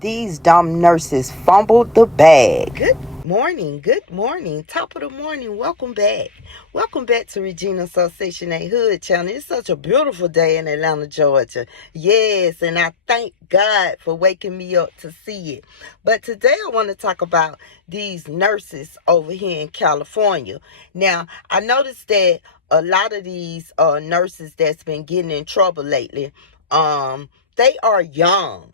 These dumb nurses fumbled the bag. Good morning. Top of the morning. Welcome back. Welcome back to Regina Association A Hood Channel. It's such a beautiful day in Atlanta, Georgia. Yes, and I thank God for waking me up to see it. But today I want to talk about these nurses over here in California. Now, I noticed that a lot of these nurses that's been getting in trouble lately, they are young.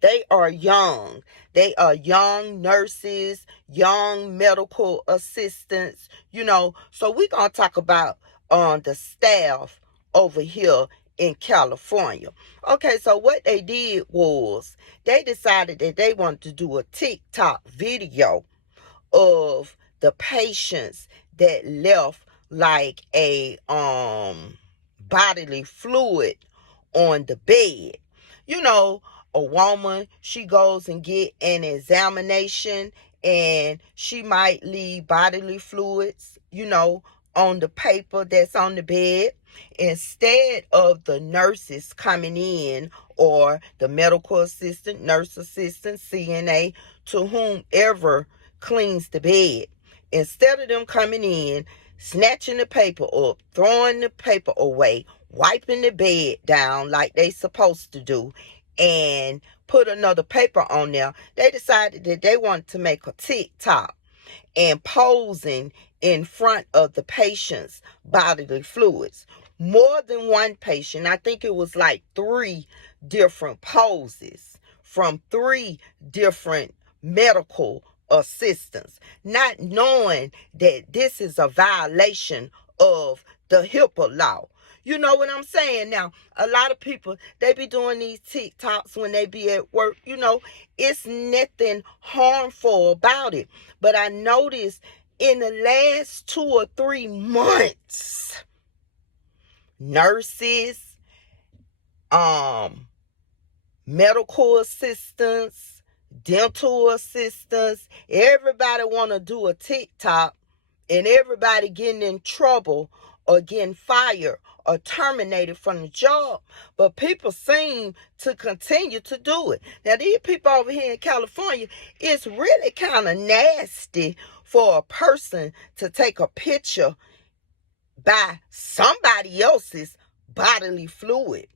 They are young. They are young nurses, young medical assistants, So we're going to talk about the staff over here in California. Okay, so what they did was they decided that they wanted to do a TikTok video of the patients that left like a bodily fluid on the bed. You know, a woman, she goes and get an examination and she might leave bodily fluids, on the paper that's on the bed. Instead of the nurses coming in or the medical assistant, nurse assistant, CNA, to whomever cleans the bed, instead of them coming in, snatching the paper up, throwing the paper away, wiping the bed down like they supposed to do, and put another paper on there, they decided that they wanted to make a TikTok and posing in front of the patient's bodily fluids. More than one patient, I think it was like 3 different poses from 3 different medical assistants, not knowing that this is a violation of the HIPAA law. You know what I'm saying? Now, a lot of people, they be doing these TikToks when they be at work. It's nothing harmful about it. But I noticed in the last 2 or 3 months, nurses, medical assistants, dental assistants, everybody want to do a TikTok and everybody getting in trouble or getting fired or terminated from the job. But people seem to continue to do it. Now, these people over here in California, it's really kind of nasty for a person to take a picture by somebody else's bodily fluid.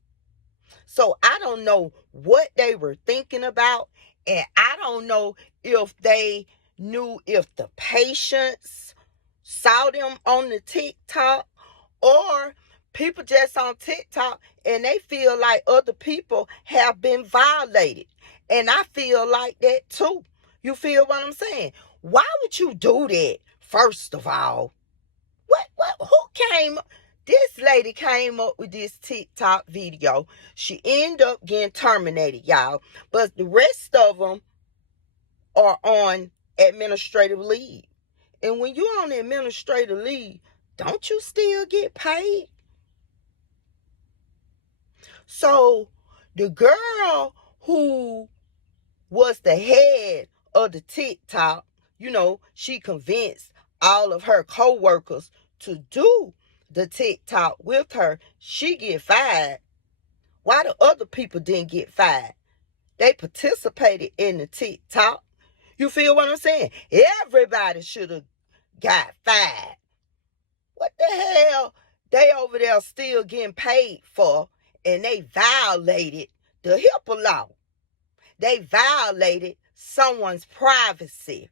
So I don't know what they were thinking about, and I don't know if they knew if the patients saw them on the TikTok, or people just on TikTok and they feel like other people have been violated. And I feel like that too. You feel what I'm saying? Why would you do that, first of all? This lady came up with this TikTok video. She ended up getting terminated, y'all. But the rest of them are on administrative leave. And when you're on administrative leave, don't you still get paid? So the girl who was the head of the TikTok, she convinced all of her co-workers to do the TikTok with her. She get fired. Why the other people didn't get fired? They participated in the TikTok. You feel what I'm saying? Everybody should have got fired. What the hell they over there still getting paid for, and they violated the HIPAA law. They violated someone's privacy.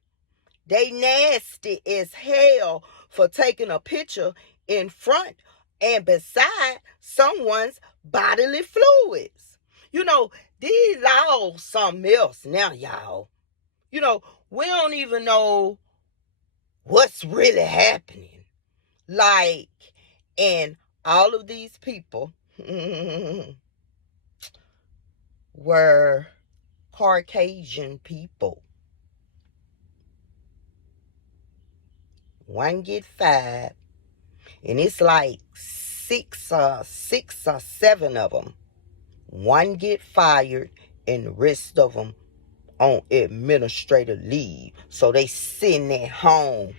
They nasty as hell for taking a picture in front and beside someone's bodily fluids. These laws something else now, y'all. We don't even know what's really happening. Like, and all of these people were Caucasian people. One get fired, and it's like six or 7 of them. One get fired, and the rest of them on administrative leave. So they sitting at home,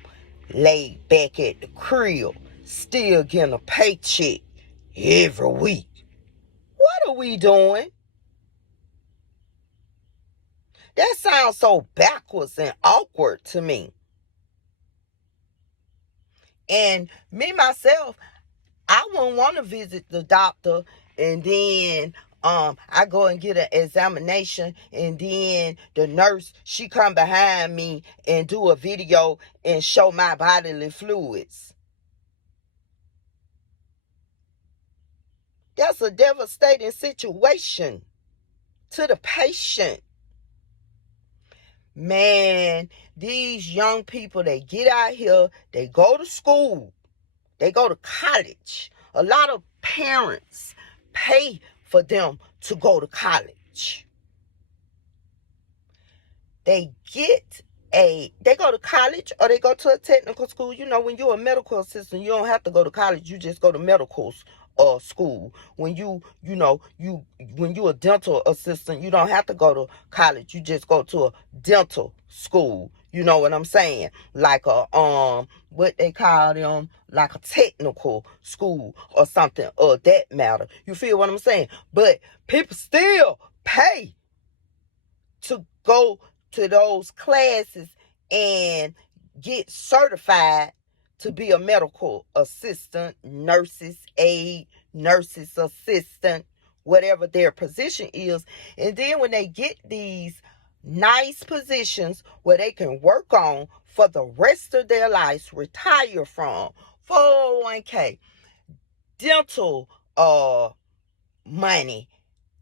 laid back at the crib, still getting a paycheck every week. What are we doing? That sounds so backwards and awkward to me. And me, myself, I wouldn't want to visit the doctor and then I go and get an examination and then the nurse, she come behind me and do a video and show my bodily fluids. That's a devastating situation to the patient. Man, these young people, they get out here, they go to school, they go to college. A lot of parents pay for them to go to college. They go to college or they go to a technical school. You know, when you're a medical assistant, you don't have to go to college. You just go to medical school. When when you're a dental assistant, you don't have to go to college. You just go to a dental school. You know what I'm saying? Like what they call them, like a technical school or something of that matter. You feel what I'm saying? But people still pay to go to those classes and get certified to be a medical assistant, nurse's aide, nurse's assistant, whatever their position is. And then when they get these nice positions where they can work on for the rest of their lives, retire from, 401k, dental money,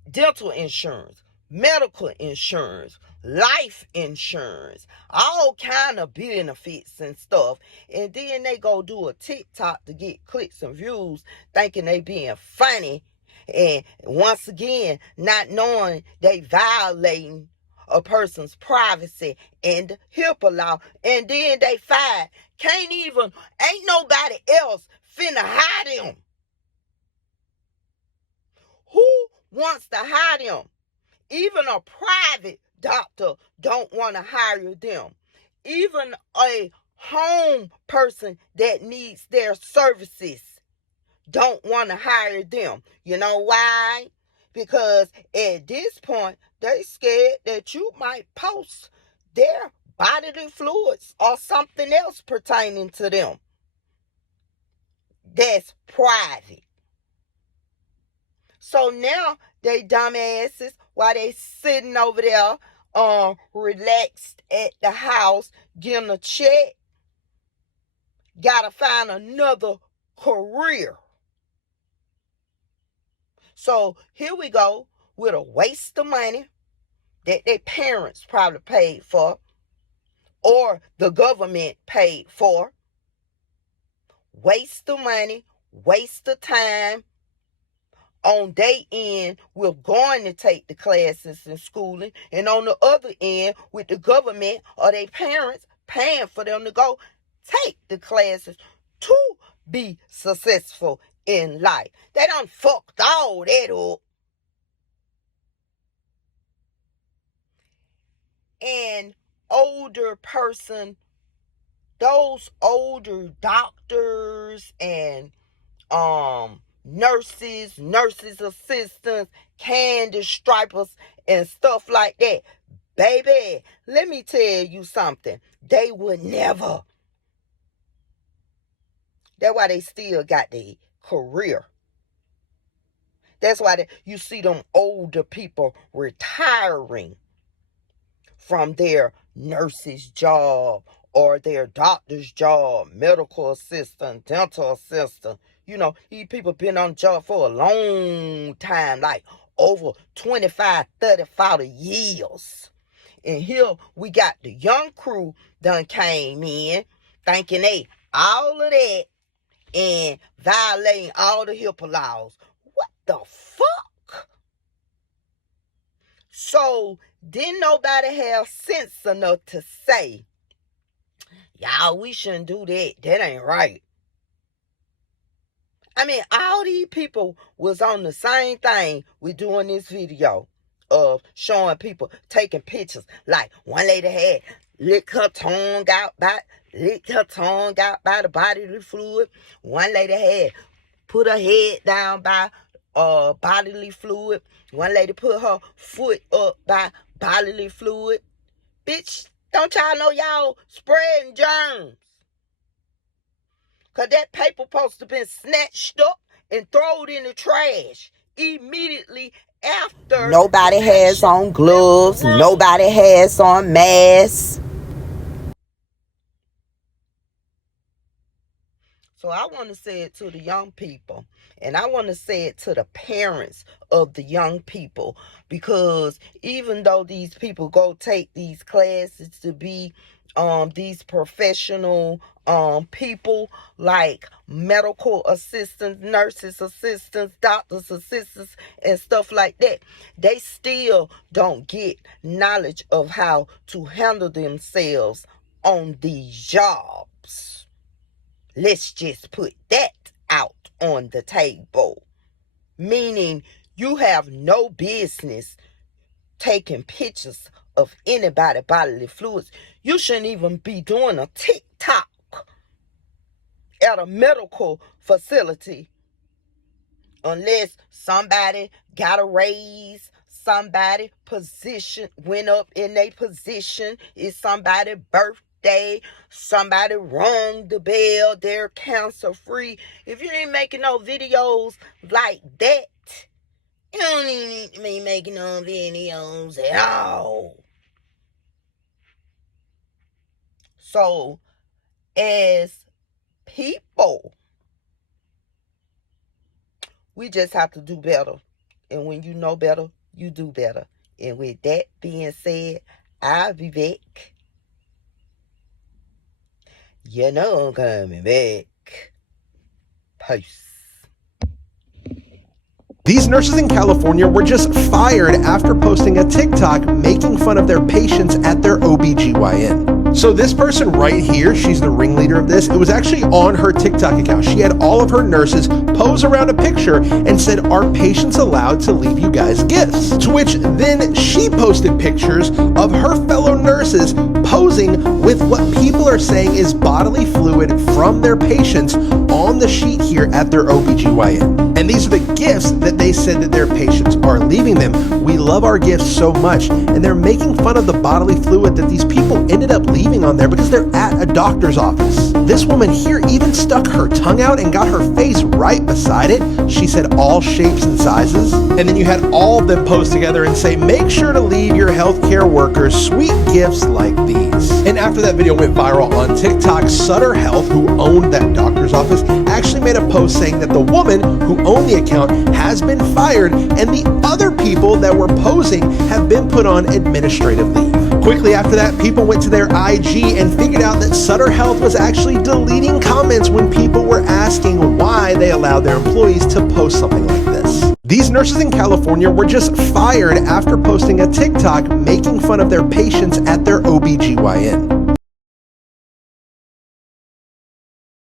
dental insurance, medical insurance, life insurance, all kind of benefits and stuff. And then they go do a TikTok to get clicks and views, thinking they being funny. And once again, not knowing they violating a person's privacy and HIPAA law. And then they fired. Ain't nobody else finna hire them. Who wants to hire them? Even a private doctor don't want to hire them. Even a home person that needs their services don't want to hire them. You know why? Because at this point, they scared that you might post their bodily fluids or something else pertaining to them that's private. So now they dumbasses, while they sitting over there relaxed at the house getting a check, gotta find another career. So here we go with a waste of money that their parents probably paid for or the government paid for. Waste of money, waste of time. On their end, we're going to take the classes in schooling. And on the other end, with the government or their parents paying for them to go take the classes to be successful in life. They done fucked all that up. And older person, those older doctors and nurses assistants, candy stripers, and stuff like that. Baby, let me tell you something. They would never. That's why they still got their career. That's why you see them older people retiring from their nurse's job or their doctor's job, medical assistant, dental assistant. You know, these people been on the job for a long time, like over 25, 30, 40 years. And here we got the young crew done came in thinking they all of that and violating all the HIPAA laws. What the fuck? So didn't nobody have sense enough to say, y'all, we shouldn't do that. That ain't right. I mean, all these people was on the same thing we doing this video of showing people taking pictures. Like one lady had licked her tongue out by the bodily fluid. One lady had put her head down by bodily fluid. One lady put her foot up by bodily fluid. Bitch, don't y'all know y'all spreading germs? Because that paper supposed to been snatched up and thrown in the trash immediately after. Nobody has on gloves. Nobody has on masks. So I want to say it to the young people, and I want to say it to the parents of the young people, because even though these people go take these classes to be these professional people like medical assistants, nurses assistants, doctors assistants, and stuff like that, they still don't get knowledge of how to handle themselves on these jobs. Let's just put that out on the table. Meaning you have no business taking pictures of anybody's bodily fluids. You shouldn't even be doing a TikTok at a medical facility unless somebody got a raise, somebody position went up in their position, it's somebody's birthday, somebody rung the bell, they're cancer free. If you ain't making no videos like that, you don't even need to be making no videos at all. So as people, we just have to do better. And when you know better, you do better. And with that being said, I'll be back. You know I'm coming back. Peace. These nurses in California were just fired after posting a TikTok making fun of their patients at their OBGYN. So this person right here, she's the ringleader of this. It was actually on her TikTok account. She had all of her nurses pose around a picture and said, "Are patients allowed to leave you guys gifts?" To which then she posted pictures of her fellow nurses posing with what people are saying is bodily fluid from their patients on the sheet here at their OBGYN. And these are the gifts that they said that their patients are leaving them. We love our gifts so much. And they're making fun of the bodily fluid that these people ended up leaving on there because they're at a doctor's office. This woman here even stuck her tongue out and got her face right beside it. She said all shapes and sizes. And then you had all of them post together and say, "Make sure to leave your healthcare workers sweet gifts like these." And after that video went viral on TikTok, Sutter Health, who owned that doctor's office, actually made a post saying that the woman who owned the account has been fired and the other people that were posing have been put on administrative leave. Quickly after that, people went to their IG and figured out that Sutter Health was actually deleting comments when people were asking why they allowed their employees to post something like this. These nurses in California were just fired after posting a TikTok making fun of their patients at their OBGYN.